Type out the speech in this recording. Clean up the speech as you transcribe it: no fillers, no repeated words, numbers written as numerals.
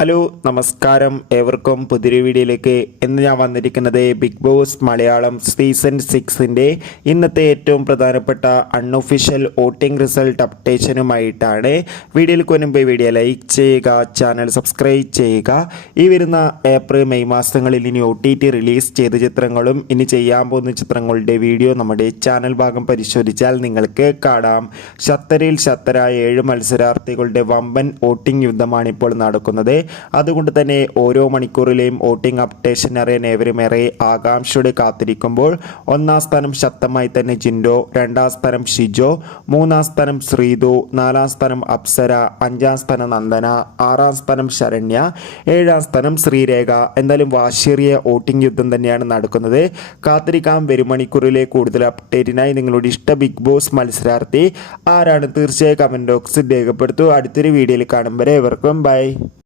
Hello നമസ്കാരം, ഏവർക്കും പുതിയൊരു വീഡിയോയിലേക്ക് ഇന്ന് ഞാൻ വന്നിരിക്കുന്നത് ബിഗ് ബോസ് മലയാളം സീസൺ 6ൻ്റെ ഇന്നത്തെ ഏറ്റവും പ്രധാനപ്പെട്ട അൺഒഫീഷ്യൽ വോട്ടിംഗ് റിസൾട്ട് അപ്ഡേഷനുമായിട്ടാണ്. വീഡിയോയിലേക്ക് മുൻപ് വീഡിയോ ലൈക്ക് ചെയ്യുക, ചാനൽ സബ്സ്ക്രൈബ് ചെയ്യുക. ഈ വരുന്ന ഏപ്രിൽ മെയ് മാസങ്ങളിൽ ഇനി OTT റിലീസ് ചെയ്ത ചിത്രങ്ങളും ഇനി ചെയ്യാൻ പോകുന്ന ചിത്രങ്ങളുടെ വീഡിയോ നമ്മുടെ ചാനൽ ഭാഗം പരിശോധിച്ചാൽ നിങ്ങൾക്ക് കാണാം. ഷത്തറിൽ ഷത്തരായ 7 മത്സരാർത്ഥികളുടെ വമ്പൻ വോട്ടിംഗ് യുദ്ധമാണ് ഇപ്പോൾ നടക്കുന്നത്. അതുകൊണ്ട് തന്നെ ഓരോ മണിക്കൂറിലെയും വോട്ടിംഗ് അപ്ഡേഷൻ അറിയാൻ ഏവരുമേറെ ആകാംക്ഷയോടെ കാത്തിരിക്കുമ്പോൾ ഒന്നാം സ്ഥാനം ശക്തമായി തന്നെ ജിൻഡോ, രണ്ടാം സ്ഥാനം ഷിജോ, മൂന്നാം സ്ഥാനം ശ്രീതു, നാലാം സ്ഥാനം അപ്സര, അഞ്ചാം സ്ഥാനം നന്ദന, ആറാം സ്ഥാനം ശരണ്യ, ഏഴാം സ്ഥാനം ശ്രീരേഖ. എന്തായാലും വാശിയേറിയ വോട്ടിംഗ് യുദ്ധം തന്നെയാണ് നടക്കുന്നത്. കാത്തിരിക്കാം വരും മണിക്കൂറിലെ കൂടുതൽ അപ്ഡേറ്റിനായി. നിങ്ങളുടെ ഇഷ്ട ബിഗ് ബോസ് മത്സരാർത്ഥി ആരാണ്? തീർച്ചയായും കമന്റ് ബോക്സിൽ രേഖപ്പെടുത്തൂ. അടുത്തൊരു വീഡിയോയിൽ കാണും വരെ ഏവർക്കും ബൈ.